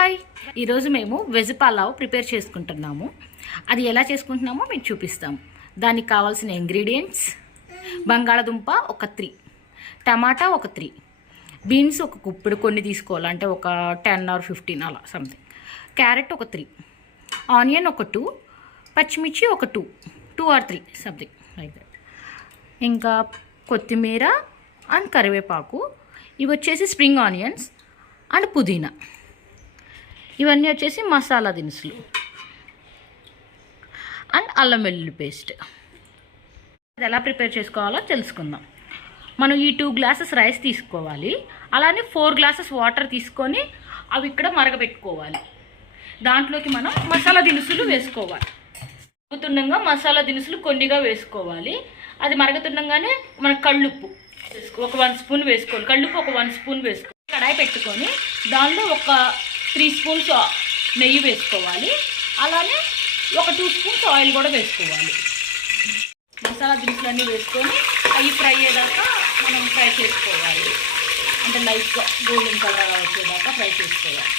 Hi. ఈరోజు మేము veg pulao prepare చేసుకుంటున్నాము. అది ఎలా చేసుకుంటున్నామో మీకు చూపిస్తాం. దానికి కావాల్సిన ఇంగ్రీడియంట్స్. బంగాళదుంప ఒక త్రీ. టమాటా ఒక త్రీ. బీన్స్ ఒక కుప్పుడు కొన్ని తీసుకోవాలి. అంటే ఒక టెన్ ఆర్ ఫిఫ్టీన్ అలా సంథింగ్. క్యారెట్ ఒక త్రీ. ఆనియన్ ఒక టూ. పచ్చిమిర్చి ఒక two. Two or three something like that. ఇంకా కొత్తిమీర అండ్ కరివేపాకు. ఇవి వచ్చేసి స్ప్రింగ్ ఆనియన్స్ అండ్ పుదీనా. ఇవన్నీ వచ్చేసి మసాలా దినుసులు. అండ్ అల్లం వెల్లుల్లి పేస్ట్. అది ఎలా ప్రిపేర్ చేసుకోవాలో తెలుసుకుందాం. మనం ఈ టూ గ్లాసెస్ రైస్ తీసుకోవాలి. అలానే ఫోర్ గ్లాసెస్ వాటర్ తీసుకొని అవి ఇక్కడ మరగబెట్టుకోవాలి. దాంట్లోకి మనం మసాలా దినుసులు వేసుకోవాలి. మరుగుతుండగా మసాలా దినుసులు కొన్నిగా వేసుకోవాలి. అది మరుగుతుండగానే మన కళ్ళుప్పు వేసుకో- ఒక వన్ స్పూన్ వేసుకోవాలి. కళ్ళుప్పు ఒక వన్ స్పూన్ వేసుకోవాలి. కడాయి పెట్టుకొని దానిలో ఒక త్రీ స్పూన్స్ నెయ్యి వేసుకోవాలి. అలానే ఒక టూ స్పూన్స్ ఆయిల్ కూడా వేసుకోవాలి. మసాలా దినుసులన్నీ వేసుకొని అవి ఫ్రై అయ్యేదాకా మనం ఫ్రై చేసుకోవాలి. అంటే లైట్గా గోల్డెన్ కలర్ వచ్చేదాకా ఫ్రై చేసుకోవాలి.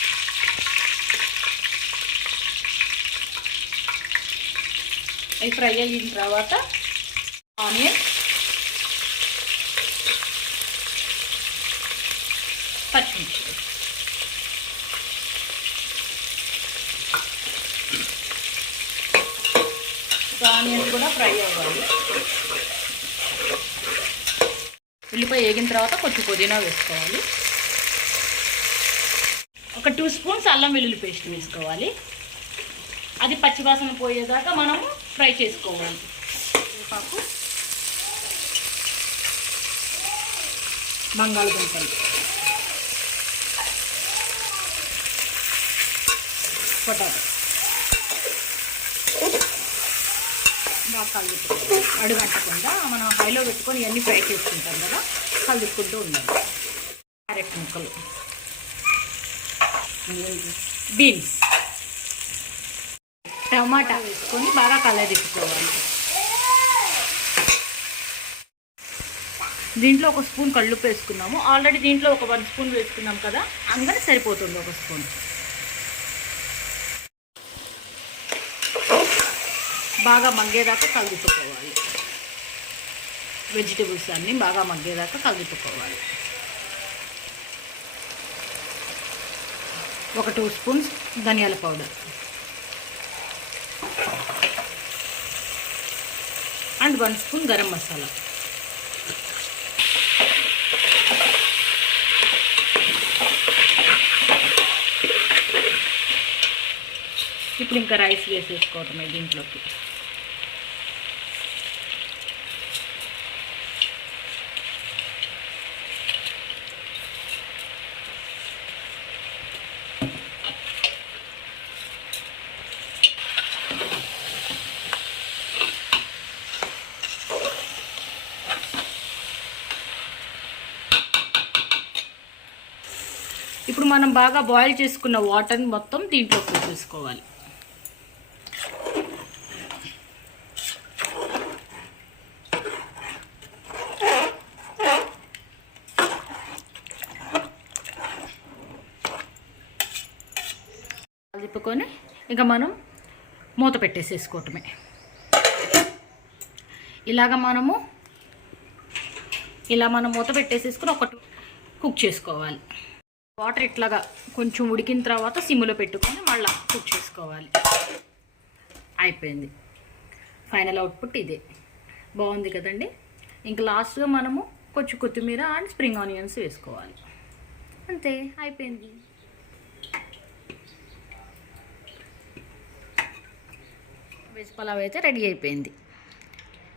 అవి ఫ్రై అయిన తర్వాత ఆనియన్ పచ్చిమిర్చి ఆనియన్స్ కూడా ఫ్రై అవ్వాలి. ఉల్లిపాయ వేగిన తర్వాత కొంచెం పుదీనా వేసుకోవాలి. ఒక టూ స్పూన్స్ అల్లం వెల్లుల్లి పేస్ట్ వేసుకోవాలి. అది పచ్చివాసన పోయేదాకా మనము ఫ్రై చేసుకోవాలి. పాకు బంగాళదుంపలు. పొటాటో. బాగా కలుపుకుంటాం. అడుగంటకుండా మనం హైలో పెట్టుకొని ఇవన్నీ ఫ్రై చేసుకుంటాం కదా కలుపుకుంటూ ఉండాలి. క్యారెట్ ముక్కలు. బీన్స్. టమాటా వేసుకొని బాగా కలదిప్పుకోవాలి దీంట్లో ఒక స్పూన్ కళ్ళుప్పు వేసుకున్నాము. ఆల్రెడీ దీంట్లో ఒక వన్ స్పూన్ వేసుకున్నాం కదా అందరూ సరిపోతుంది ఒక స్పూన్. బాగా మగ్గేదాకా కలుపుకోవాలి. వెజిటేబుల్స్ అన్నీ బాగా మగ్గేదాకా కలుపుకోవాలి. ఒక టూ స్పూన్స్ ధనియాల powder and one spoon garam masala ఇప్పుడు ఇంకా రైస్ వేసేసుకోవటమే దీంట్లోకి. ఇప్పుడు మనం బాగా బాయిల్ చేసుకున్న వాటర్ని మొత్తం దీంట్లో పోసేసుకోవాలి తిప్పుకొని ఇంకా మనం మూత పెట్టేసేసుకోవటమే. ఇలాగ మనము ఇలా మనం మూత పెట్టేసేసుకుని ఒకటి కుక్ చేసుకోవాలి. వాటర్ ఇట్లాగా కొంచెం ఉడికిన తర్వాత సిమ్లో పెట్టుకొని మళ్ళీ కుక్ చేసుకోవాలి. అయిపోయింది. ఫైనల్ అవుట్పుట్ ఇదే. బాగుంది కదండి? ఇంకా లాస్ట్గా మనము కొంచెం కొత్తిమీర అండ్ స్ప్రింగ్ ఆనియన్స్ వేసుకోవాలి. అంతే అయిపోయింది. వెజ్ పలావ్ అయితే రెడీ అయిపోయింది.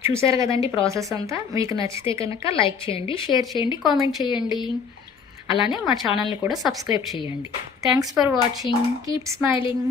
చూసారు కదండి ప్రాసెస్ అంతా? మీకు నచ్చితే కనుక లైక్ చేయండి షేర్ చేయండి కామెంట్ చేయండి. అలానే మా ఛానల్ని కూడా సబ్స్క్రైబ్ చేయండి. Thanks for watching keep smiling